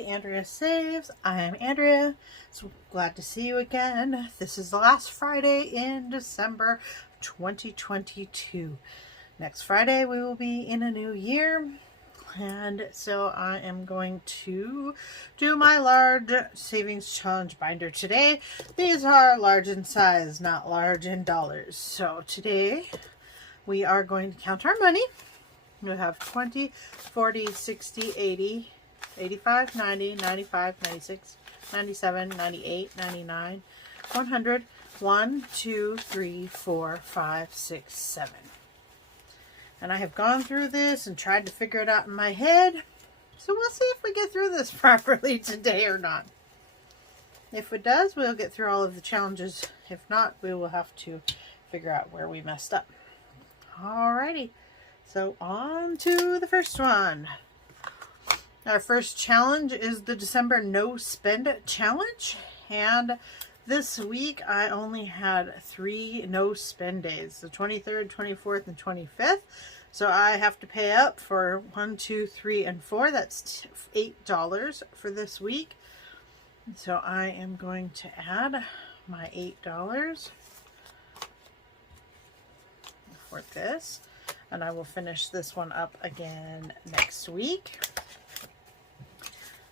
to Andrea Saves. I am Andrea. So glad to see you again. This is the last Friday in December 2022. Next Friday we will be in a new year. And so I am going to do my large savings challenge binder today. These are large in size, not large in dollars. So today we are going to count our money. We have 20, 40, 60, 80, 85, 90, 95, 96, 97, 98, 99, 100, 1, 2, 3, 4, 5, 6, 7. And I have gone through this and tried to figure it out in my head. So we'll see if we get through this properly today or not. If it does, we'll get through all of the challenges. If not, we will have to figure out where we messed up. Alrighty. So on to the first one. Our first challenge is the December No Spend Challenge. And this week I only had 3 no spend days. The 23rd, 24th, and 25th. So I have to pay up for 1, 2, 3, and 4. That's $8 for this week. So I am going to add my $8 for this. And I will finish this one up again next week.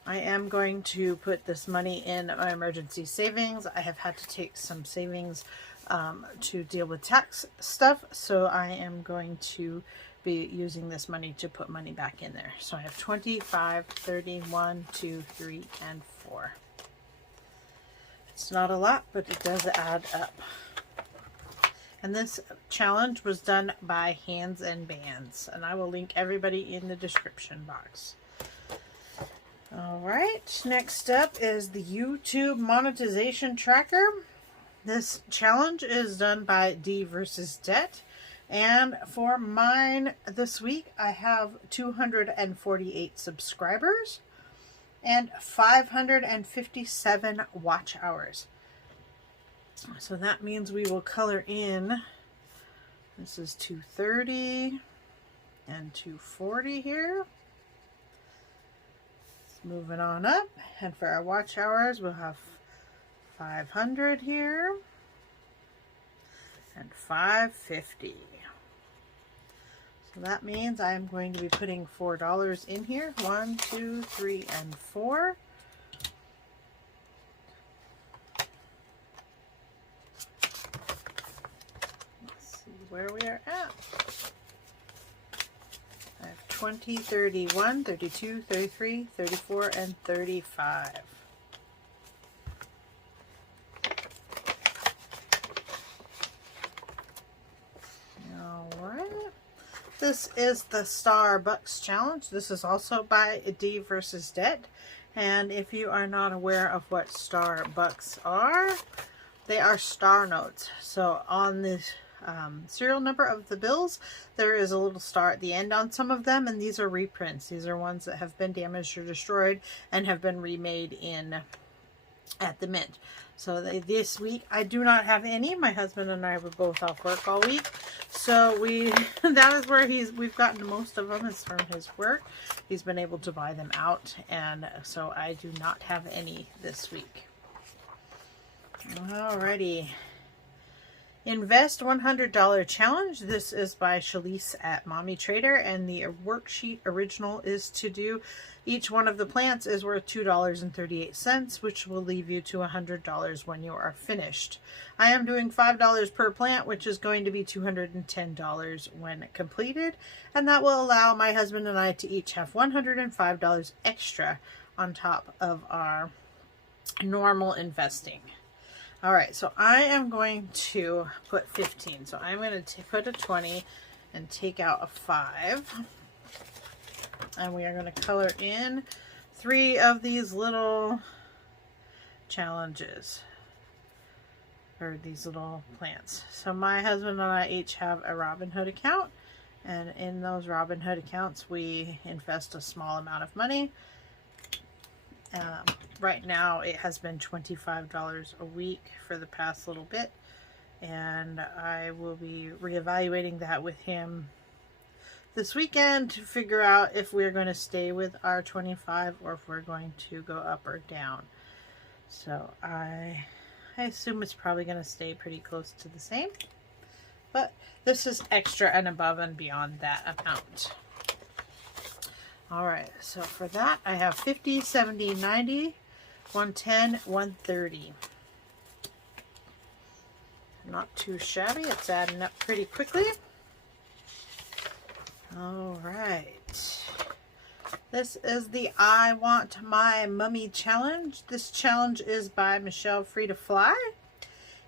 I am going to put this money in my emergency savings. I have had to take some savings to deal with tax stuff. So I am going to be using this money to put money back in there. So I have 25, 30, 1, 2, 3, and 4. It's not a lot, but it does add up. And this challenge was done by Hands and Bands. And I will link everybody in the description box. Alright, next up is the YouTube monetization tracker. This challenge is done by D versus Debt. And for mine this week, I have 248 subscribers and 557 watch hours. So that means we will color in, this is 230 and 240 here. Moving on up, and for our watch hours, we'll have 500 here and 550. So that means I'm going to be putting $4 in here. 1, 2, 3, and 4. Where we are at. I have 20, 31, 32, 33, 34, and 35. Alright. This is the Starbucks challenge. This is also by D versus Debt. And if you are not aware of what Starbucks are, they are star notes. So on this serial number of the bills, there is a little star at the end on some of them, and these are reprints. These are ones that have been damaged or destroyed and have been remade at the mint. So this week I do not have any. My husband and I were both off work all week, so that is where we've gotten most of them is from his work. He's been able to buy them out, and so I do not have any this week. Alrighty. Invest $100 challenge. This is by Shalise at Mommy Trader, and the worksheet original is to do each one of the plants is worth $2.38, which will leave you to $100 when you are finished. I am doing $5 per plant, which is going to be $210 when completed, and that will allow my husband and I to each have $105 extra on top of our normal investing. Alright, so I am going to put 15. So I'm going to put a 20 and take out a 5. And we are going to color in 3 of these little challenges. Or these little plants. So my husband and I each have a Robinhood account. And in those Robinhood accounts, we invest a small amount of money. Right now it has been $25 a week for the past little bit, and I will be reevaluating that with him this weekend to figure out if we're going to stay with our 25 or if we're going to go up or down. So I assume it's probably going to stay pretty close to the same. But this is extra and above and beyond that amount. Alright, so for that I have 50, 70, 90, 110, 130. Not too shabby. It's adding up pretty quickly. Alright. This is the I Want My Mummy Challenge. This challenge is by Michelle Free2Fly.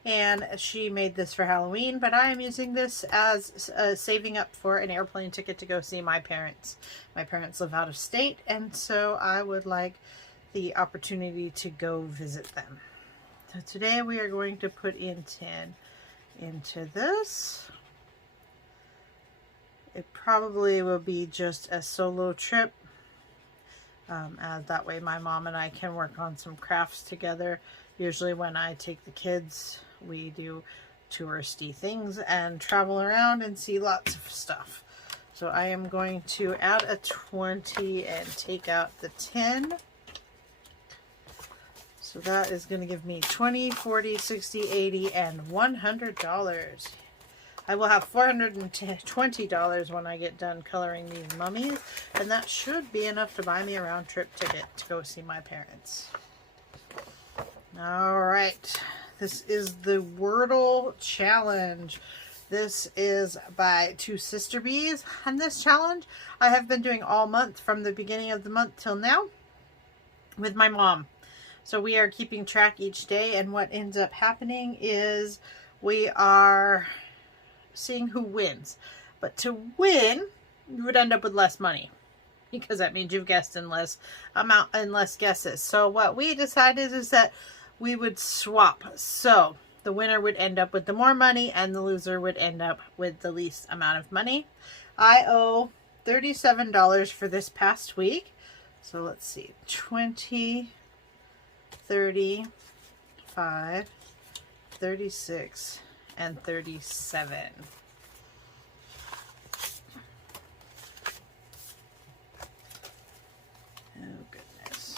And she made this for Halloween, but I am using this as saving up for an airplane ticket to go see my parents. My parents live out of state, and so I would like the opportunity to go visit them. So today we are going to put in 10 into this. It probably will be just a solo trip. That way my mom and I can work on some crafts together. Usually when I take the kids, we do touristy things and travel around and see lots of stuff. So I am going to add a 20 and take out the 10. So that is going to give me 20, 40, 60, 80, and $100. I will have $420 when I get done coloring these mummies, and that should be enough to buy me a round trip ticket to go see my parents. Alright, this is the Wordle challenge. This is by Two Sister Bees, and this challenge I have been doing all month from the beginning of the month till now with my mom. So we are keeping track each day, and what ends up happening is we are seeing who wins. But to win, you would end up with less money, because that means you've guessed in less amount and less guesses. So what we decided is that we would swap. So the winner would end up with the more money and the loser would end up with the least amount of money. I owe $37 for this past week. So let's see, 20, 35, 36, and 37. Oh goodness.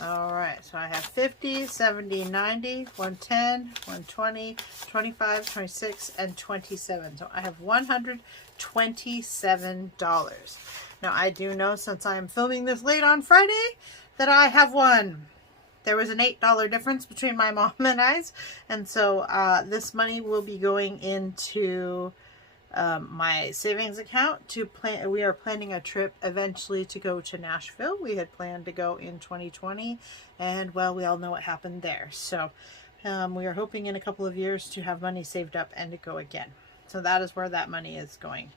Alright, so I have 50, 70, 90, 110, 120, 25, 26, and 27. So I have $127. Now I do know, since I am filming this late on Friday, that I have won. There was an $8 difference between my mom and I's, and so this money will be going into my savings account to plan. We are planning a trip eventually to go to Nashville. We had planned to go in 2020, and well, we all know what happened there. So we are hoping in a couple of years to have money saved up and to go again. So that is where that money is going.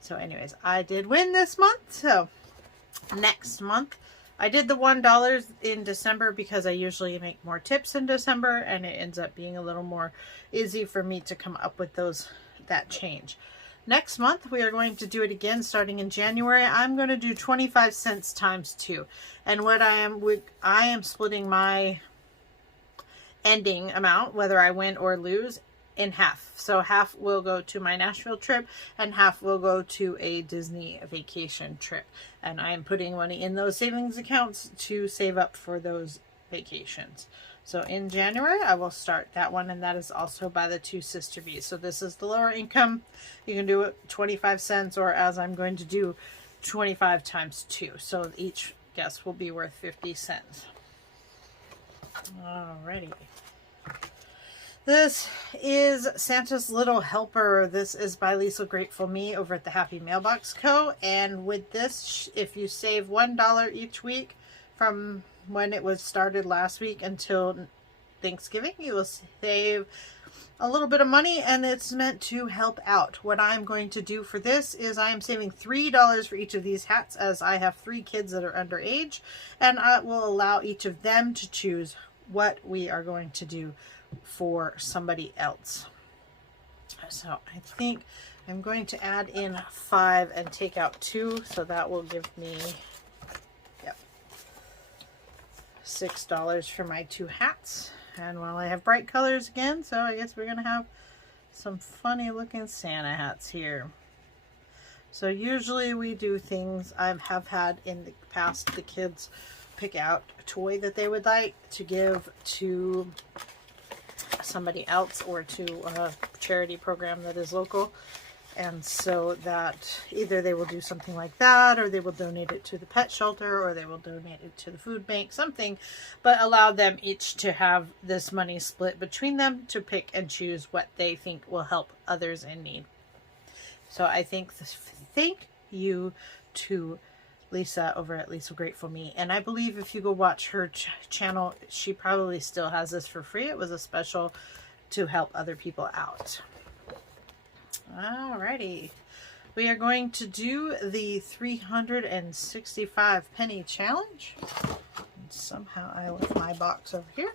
So anyways, I did win this month. So next month, I did the $1 in December because I usually make more tips in December, and it ends up being a little more easy for me to come up with that change. Next month we are going to do it again starting in January. I'm going to do 25 cents times 2. And what I am splitting my ending amount, whether I win or lose, in half. So half will go to my Nashville trip and half will go to a Disney vacation trip. And I am putting money in those savings accounts to save up for those vacations. So in January, I will start that one, and that is also by the Two Sister Bees. So this is the lower income. You can do it 25 cents, or as I'm going to do, 25 times 2. So each guess will be worth 50 cents. Alrighty. This is Santa's Little Helper. This is by Lisa Grateful Me over at the Happy Mailbox Co. And with this, if you save $1 each week from when it was started last week until Thanksgiving, you will save a little bit of money, and it's meant to help out. What I'm going to do for this is I am saving $3 for each of these hats, as I have 3 kids that are underage, and I will allow each of them to choose what we are going to do for somebody else. So I think I'm going to add in 5 and take out 2, so that will give me $6 for my 2 hats. And while I have bright colors again, so I guess we're gonna have some funny looking Santa hats here. So usually we do things. I have had in the past the kids pick out a toy that they would like to give to somebody else or to a charity program that is local. And so that either they will do something like that, or they will donate it to the pet shelter, or they will donate it to the food bank, something, but allow them each to have this money split between them to pick and choose what they think will help others in need. So I think this, thank you to Lisa over at Lisa Grateful Me. And I believe if you go watch her channel, she probably still has this for free. It was a special to help other people out. Alrighty. We are going to do the 365 penny challenge. And somehow I left my box over here.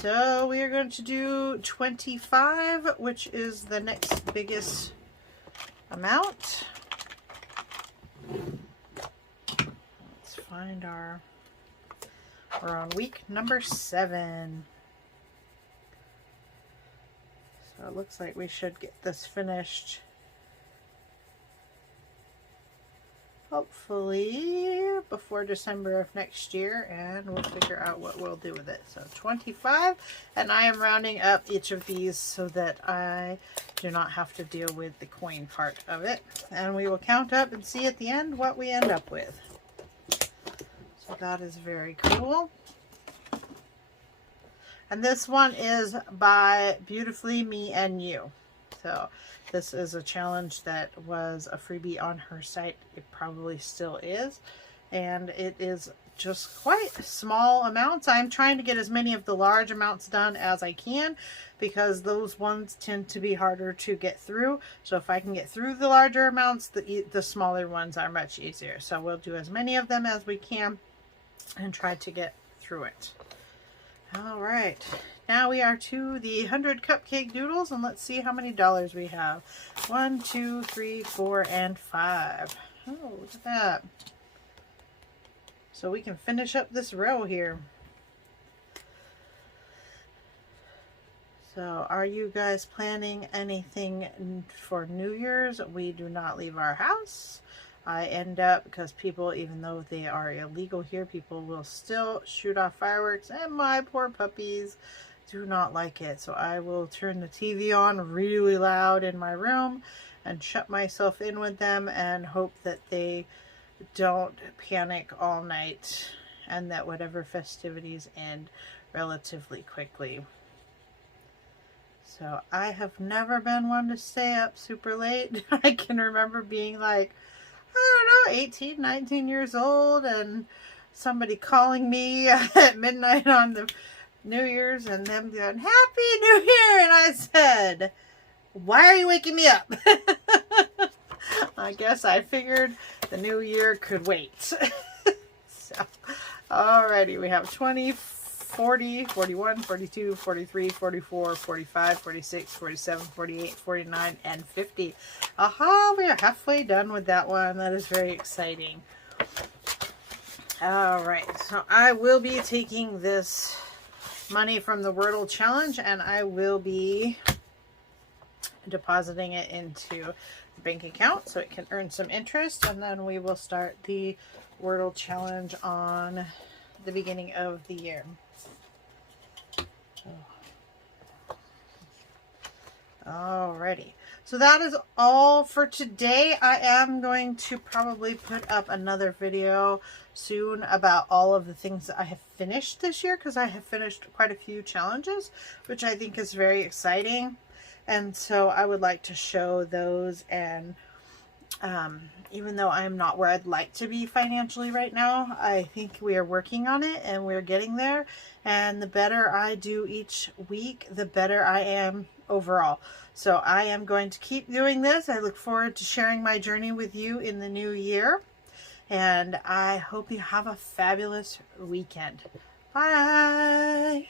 So we are going to do 25, which is the next biggest amount. Let's find our, we're on week number 7. So it looks like we should get this finished hopefully before December of next year, and we'll figure out what we'll do with it. So 25, and I am rounding up each of these so that I do not have to deal with the coin part of it, and we will count up and see at the end what we end up with. So that is very cool. And this one is by Beautifully Me and You. So this is a challenge that was a freebie on her site. It probably still is. And it is just quite small amounts. I'm trying to get as many of the large amounts done as I can, because those ones tend to be harder to get through. So if I can get through the larger amounts, the smaller ones are much easier. So we'll do as many of them as we can and try to get through it. All right, now we are to the 100 cupcake doodles, and let's see how many dollars we have. 1, 2, 3, 4, and 5. Oh, look at that. So we can finish up this row here. So are you guys planning anything for New Year's? We do not leave our house. I end up, because people, even though they are illegal here, people will still shoot off fireworks, and my poor puppies do not like it. So I will turn the TV on really loud in my room and shut myself in with them and hope that they don't panic all night and that whatever festivities end relatively quickly. So I have never been one to stay up super late. I can remember being like, I don't know, 18, 19 years old, and somebody calling me at midnight on the New Year's and them going, Happy New Year! And I said, why are you waking me up? I guess I figured the New Year could wait. So, alrighty, we have 20, 40, 41, 42, 43, 44, 45, 46, 47, 48, 49, and 50. Aha, we are halfway done with that one. That is very exciting. Alright, so I will be taking this money from the Wordle challenge, and I will be depositing it into the bank account so it can earn some interest, and then we will start the Wordle challenge on the beginning of the year. Alrighty, so that is all for today. I am going to probably put up another video soon about all of the things that I have finished this year, because I have finished quite a few challenges, which I think is very exciting. And so I would like to show those, and even though I'm not where I'd like to be financially right now, I think we are working on it and we're getting there. And the better I do each week, the better I am overall. So I am going to keep doing this. I look forward to sharing my journey with you in the new year. And I hope you have a fabulous weekend. Bye!